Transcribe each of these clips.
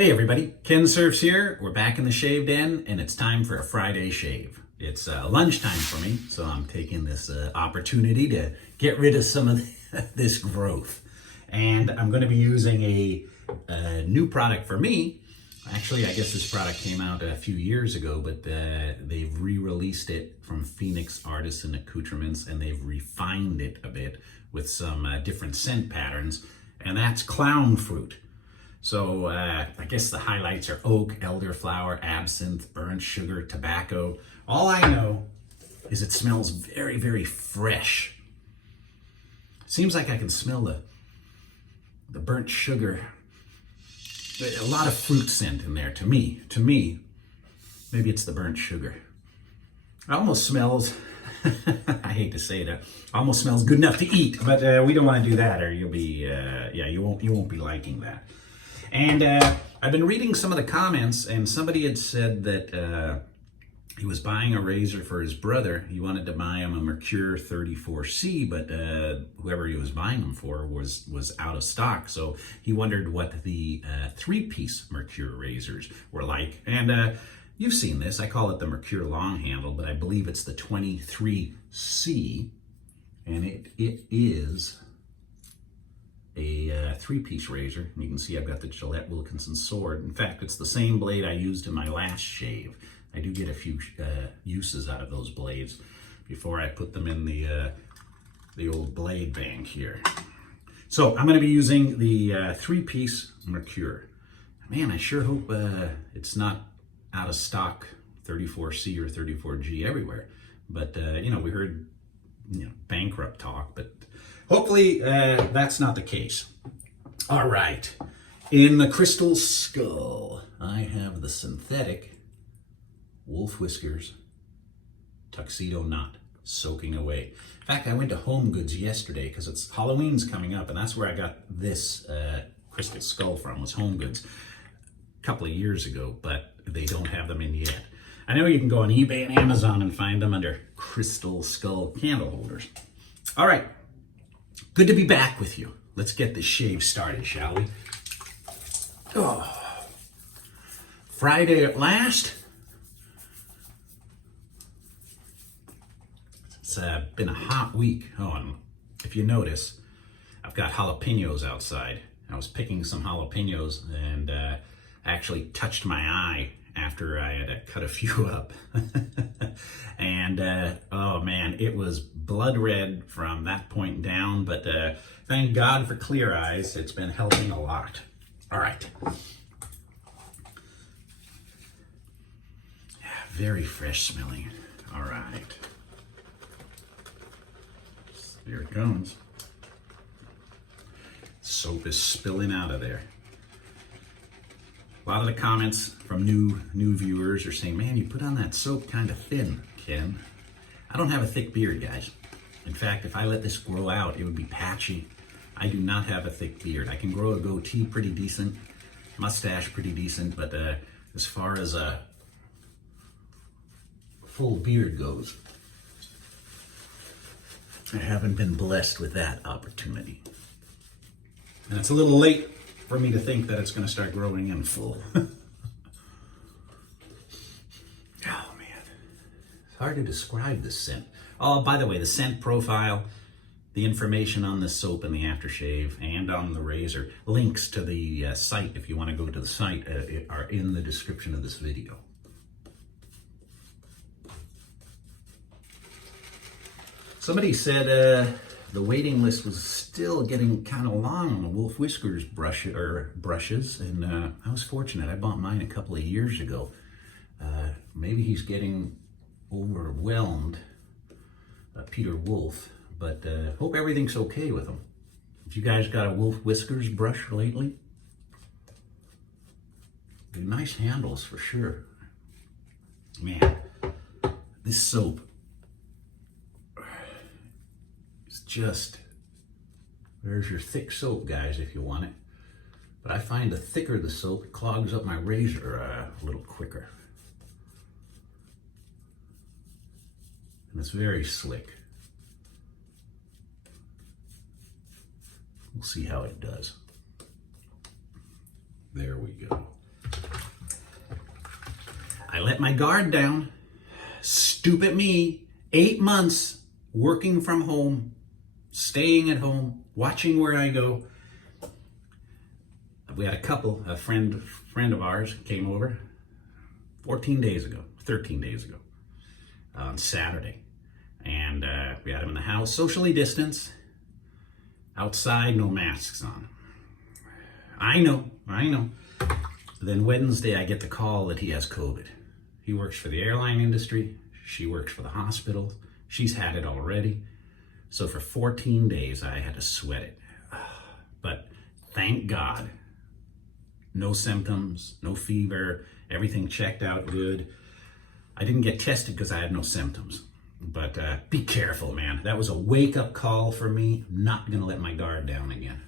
Hey everybody, Kensurfs here. We're back in the shave den and it's time for a Friday shave. It's lunchtime for me, so I'm taking this opportunity to get rid of some of this growth. And I'm going to be using a new product for me. Actually, I guess this product came out a few years ago, but they've re-released it from Phoenix Artisan Accoutrements and they've refined it a bit with some different scent patterns, and that's clown fruit. So I guess the highlights are oak, elderflower, absinthe, burnt sugar, tobacco. All I know is it smells very, very fresh. Seems like I can smell the burnt sugar. A lot of fruit scent in there to me. Maybe it's the burnt sugar. It almost smells, I hate to say that, almost smells good enough to eat, but we don't want to do that or you'll be, you won't be liking that. And I've been reading some of the comments, and somebody had said that he was buying a razor for his brother. He wanted to buy him a Mercure 34C, but whoever he was buying them for was out of stock. So he wondered what the three-piece Mercure razors were like. And you've seen this. I call it the Mercure long handle, but I believe it's the 23C, and it is a three-piece razor. You can see I've got the Gillette Wilkinson sword. In fact, it's the same blade I used in my last shave. I do get a few uses out of those blades before I put them in the old blade bank here. So I'm going to be using the three-piece Mercure. Man, I sure hope it's not out of stock 34C or 34G everywhere. But we heard bankrupt talk, but hopefully that's not the case. All right, in the crystal skull, I have the synthetic wolf whiskers tuxedo knot soaking away. In fact, I went to Home Goods yesterday because it's Halloween's coming up, and that's where I got this crystal skull from, was Home Goods a couple of years ago, but they don't have them in yet. I know you can go on eBay and Amazon and find them under crystal skull candle holders. All right. Good to be back with you. Let's get this shave started, shall we? Oh, Friday at last. It's been a hot week. Oh, and if you notice, I've got jalapenos outside. I was picking some jalapenos and actually touched my eye after I had cut a few up. And oh man, it was blood red from that point down, but thank God for clear eyes. It's been helping a lot. All right. Very fresh smelling. All right. Here it comes. Soap is spilling out of there. A lot of the comments from new viewers are saying, man, you put on that soap kind of thin, Ken. I don't have a thick beard, guys. In fact, if I let this grow out, it would be patchy. I do not have a thick beard. I can grow a goatee pretty decent, mustache pretty decent, but as far as a full beard goes, I haven't been blessed with that opportunity. And it's a little late for me to think that it's going to start growing in full. Oh man, it's hard to describe this scent. Oh, by the way, the scent profile, the information on the soap and the aftershave and on the razor, links to the site, if you want to go to the site, are in the description of this video. Somebody said the waiting list was still getting kind of long on the wolf whiskers brushes, and I was fortunate. I bought mine a couple of years ago. Maybe he's getting overwhelmed, Peter Wolf, but hope everything's okay with him. Have you guys got a wolf whiskers brush lately? They're nice handles for sure. Man, this soap is just, there's your thick soap, guys, if you want it. But I find the thicker the soap, it clogs up my razor a little quicker. And it's very slick. We'll see how it does. There we go. I let my guard down. Stupid me. 8 months working from home, staying at home, watching where I go. We had a friend of ours came over 13 days ago, on Saturday. And we had him in the house, socially distanced, outside, no masks on. I know. Then Wednesday, I get the call that he has COVID. He works for the airline industry. She works for the hospital. She's had it already. So for 14 days, I had to sweat it. But thank God, no symptoms, no fever, everything checked out good. I didn't get tested because I had no symptoms. But be careful, man. That was a wake-up call for me. I'm not going to let my guard down again.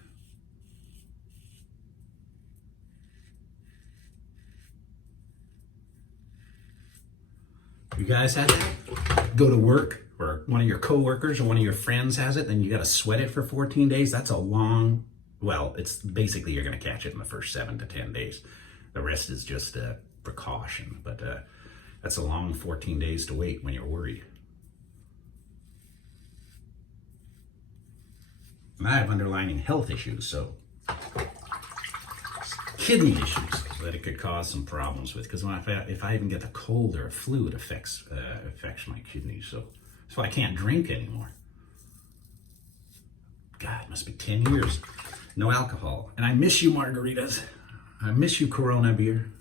You guys had that? Go to work, or one of your coworkers or one of your friends has it, then you got to sweat it for 14 days. That's a long, well, it's basically you're going to catch it in the first 7 to 10 days. The rest is just a precaution, but that's a long 14 days to wait when you're worried. And I have underlying health issues, so kidney issues that it could cause some problems with, because if I even get the cold or a flu, it affects my kidneys. So that's why I can't drink anymore. God, it must be 10 years. No alcohol. And I miss you, margaritas. I miss you, Corona beer.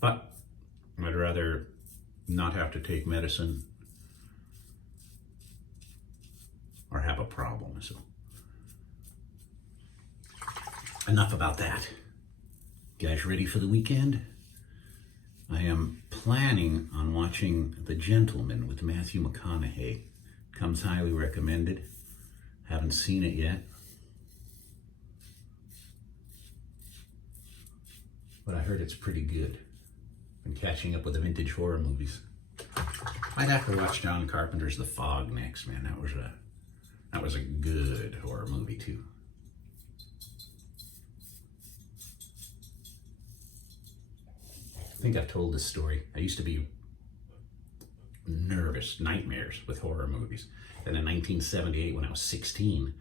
But I'd rather not have to take medicine or have a problem. So enough about that. You guys ready for the weekend? I am planning on watching The Gentleman with Matthew McConaughey. Comes highly recommended. Haven't seen it yet. But I heard it's pretty good. Been catching up with the vintage horror movies. Might have to watch John Carpenter's The Fog next, man. That was a good horror movie too. I think I've told this story. I used to be nervous, nightmares with horror movies. And in 1978, when I was 16,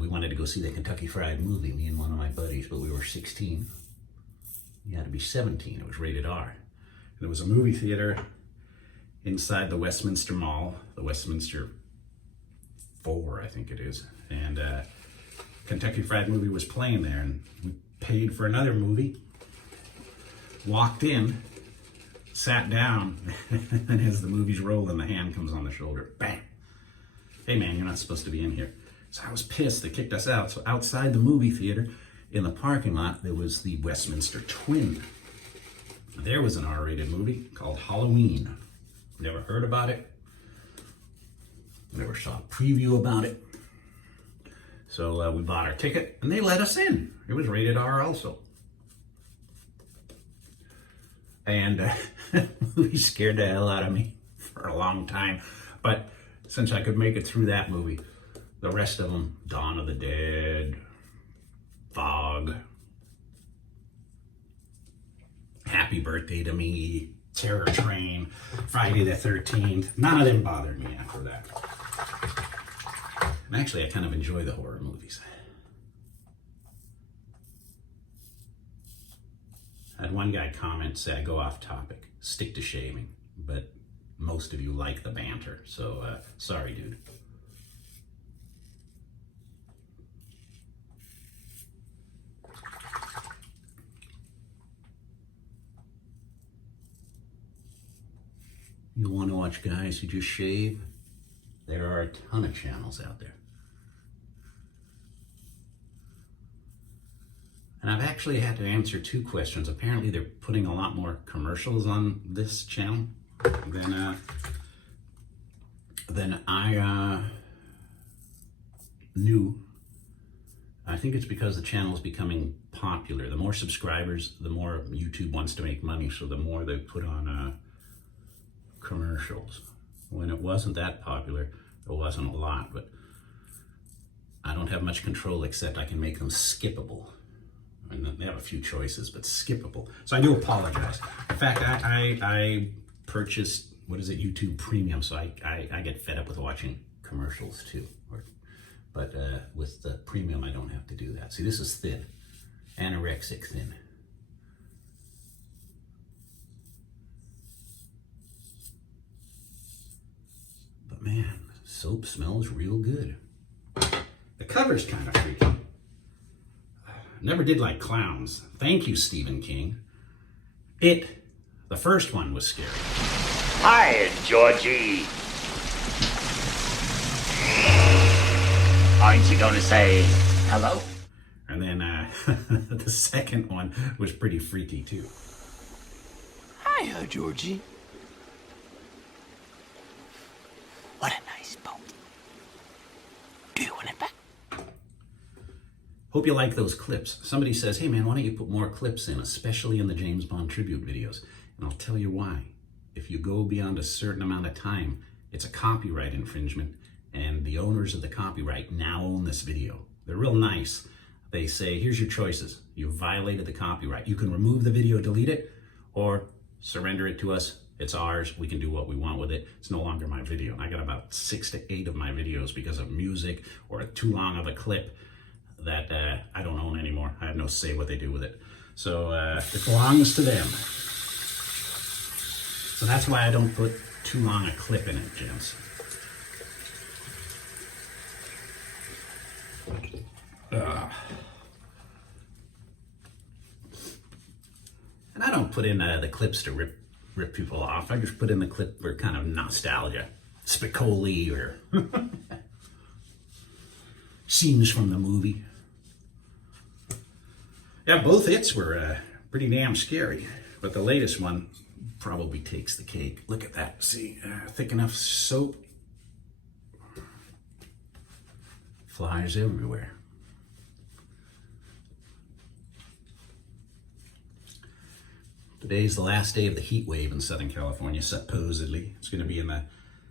we wanted to go see the Kentucky Fried Movie, me and one of my buddies, but we were 16. You had to be 17. It was rated R. And it was a movie theater inside the Westminster Mall, the Westminster 4, I think it is. And Kentucky Fried Movie was playing there, and we paid for another movie. Walked in, sat down, and as the movie's rolling, the hand comes on the shoulder. Bang! Hey man, you're not supposed to be in here. So I was pissed. They kicked us out. So outside the movie theater, in the parking lot, there was the Westminster Twin. There was an R-rated movie called Halloween. Never heard about it. Never saw a preview about it. So we bought our ticket, and they let us in. It was rated R also. And the movie scared the hell out of me for a long time. But since I could make it through that movie, the rest of them, Dawn of the Dead, Fog, Happy Birthday to Me, Terror Train, Friday the 13th, none of them bothered me after that. And actually, I kind of enjoy the horror movies. I had one guy comment, say I go off topic, stick to shaving, but most of you like the banter, so sorry, dude. You want to watch guys who just shave? There are a ton of channels out there. And I've actually had to answer 2 questions. Apparently they're putting a lot more commercials on this channel than I knew. I think it's because the channel is becoming popular. The more subscribers, the more YouTube wants to make money, so the more they put on commercials. When it wasn't that popular, there wasn't a lot, but I don't have much control except I can make them skippable. And they have a few choices, but skippable. So I do apologize. In fact, I purchased, what is it, YouTube Premium, so I get fed up with watching commercials too. But with the Premium, I don't have to do that. See, this is thin, anorexic thin. But man, soap smells real good. The cover's kind of freaky. Never did like clowns. Thank you, Stephen King. The first one was scary. Hi, Georgie. Aren't you going to say hello? And then the second one was pretty freaky too. Hiya, Georgie. What a nice boat. Do you want it back? Hope you like those clips. Somebody says, hey man, why don't you put more clips in, especially in the James Bond tribute videos? And I'll tell you why. If you go beyond a certain amount of time, it's a copyright infringement, and the owners of the copyright now own this video. They're real nice. They say, here's your choices. You violated the copyright. You can remove the video, delete it, or surrender it to us. It's ours. We can do what we want with it. It's no longer my video. I got about 6 to 8 of my videos because of music or too long of a clip that I don't own anymore. I have no say what they do with it. So it belongs to them. So that's why I don't put too long a clip in it, gents. And I don't put in the clips to rip people off. I just put in the clip for kind of nostalgia. Spicoli or scenes from the movie. Yeah, both hits were pretty damn scary. But the latest one probably takes the cake. Look at that. See, thick enough soap. Flies everywhere. Today's the last day of the heat wave in Southern California, supposedly. It's going to be in the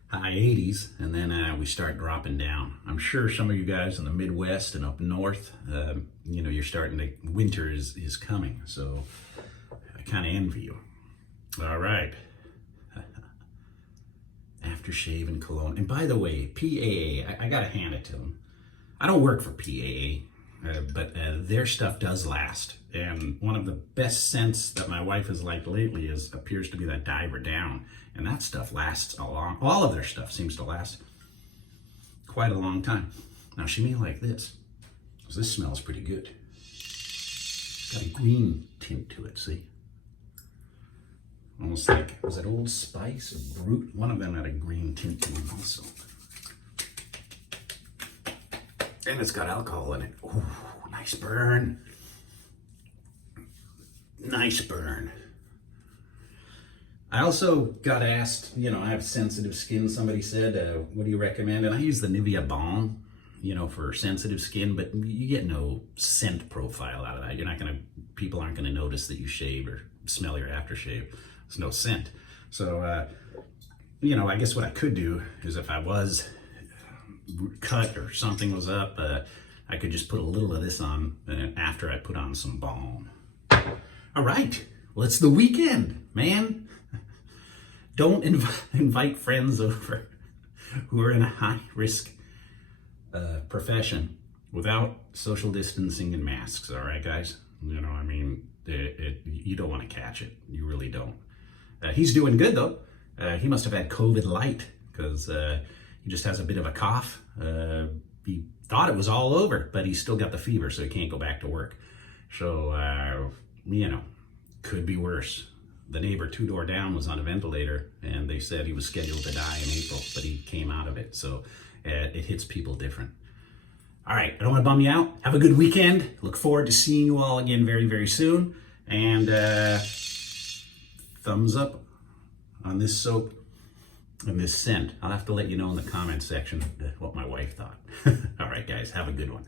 high 80s, and then we start dropping down. I'm sure some of you guys in the Midwest and up north, you know, you're starting to, winter is coming, so I kind of envy you. All right. Aftershave and cologne. And by the way, PAA, I got to hand it to them. I don't work for PAA, but their stuff does last. And one of the best scents that my wife has liked lately appears to be that Diver Down. And that stuff lasts a long, all of their stuff seems to last quite a long time. Now she may like this, because this smells pretty good. It's got a green tint to it, see? Almost like, was it Old Spice or Brute? One of them had a green tint to them also. And it's got alcohol in it. Ooh, nice burn. Nice burn. I also got asked, you know, I have sensitive skin. Somebody said, what do you recommend? And I use the Nivea Balm, you know, for sensitive skin, but you get no scent profile out of that. You're not going to, people aren't going to notice that you shave or smell your aftershave. There's no scent. So, you know, I guess what I could do is if I was cut or something was up, I could just put a little of this on after I put on some balm. All right, well, it's the weekend, man. Don't invite friends over who are in a high-risk profession without social distancing and masks, all right, guys? You know, I mean, you don't want to catch it. You really don't. He's doing good, though. He must have had COVID light because he just has a bit of a cough. He thought it was all over, but he's still got the fever, so he can't go back to work. So, you know, could be worse. The neighbor 2 doors down was on a ventilator, and they said he was scheduled to die in April, but he came out of it. So it hits people different. All right, I don't want to bum you out. Have a good weekend. Look forward to seeing you all again very, very soon. And thumbs up on this soap and this scent. I'll have to let you know in the comment section what my wife thought. All right, guys, have a good one.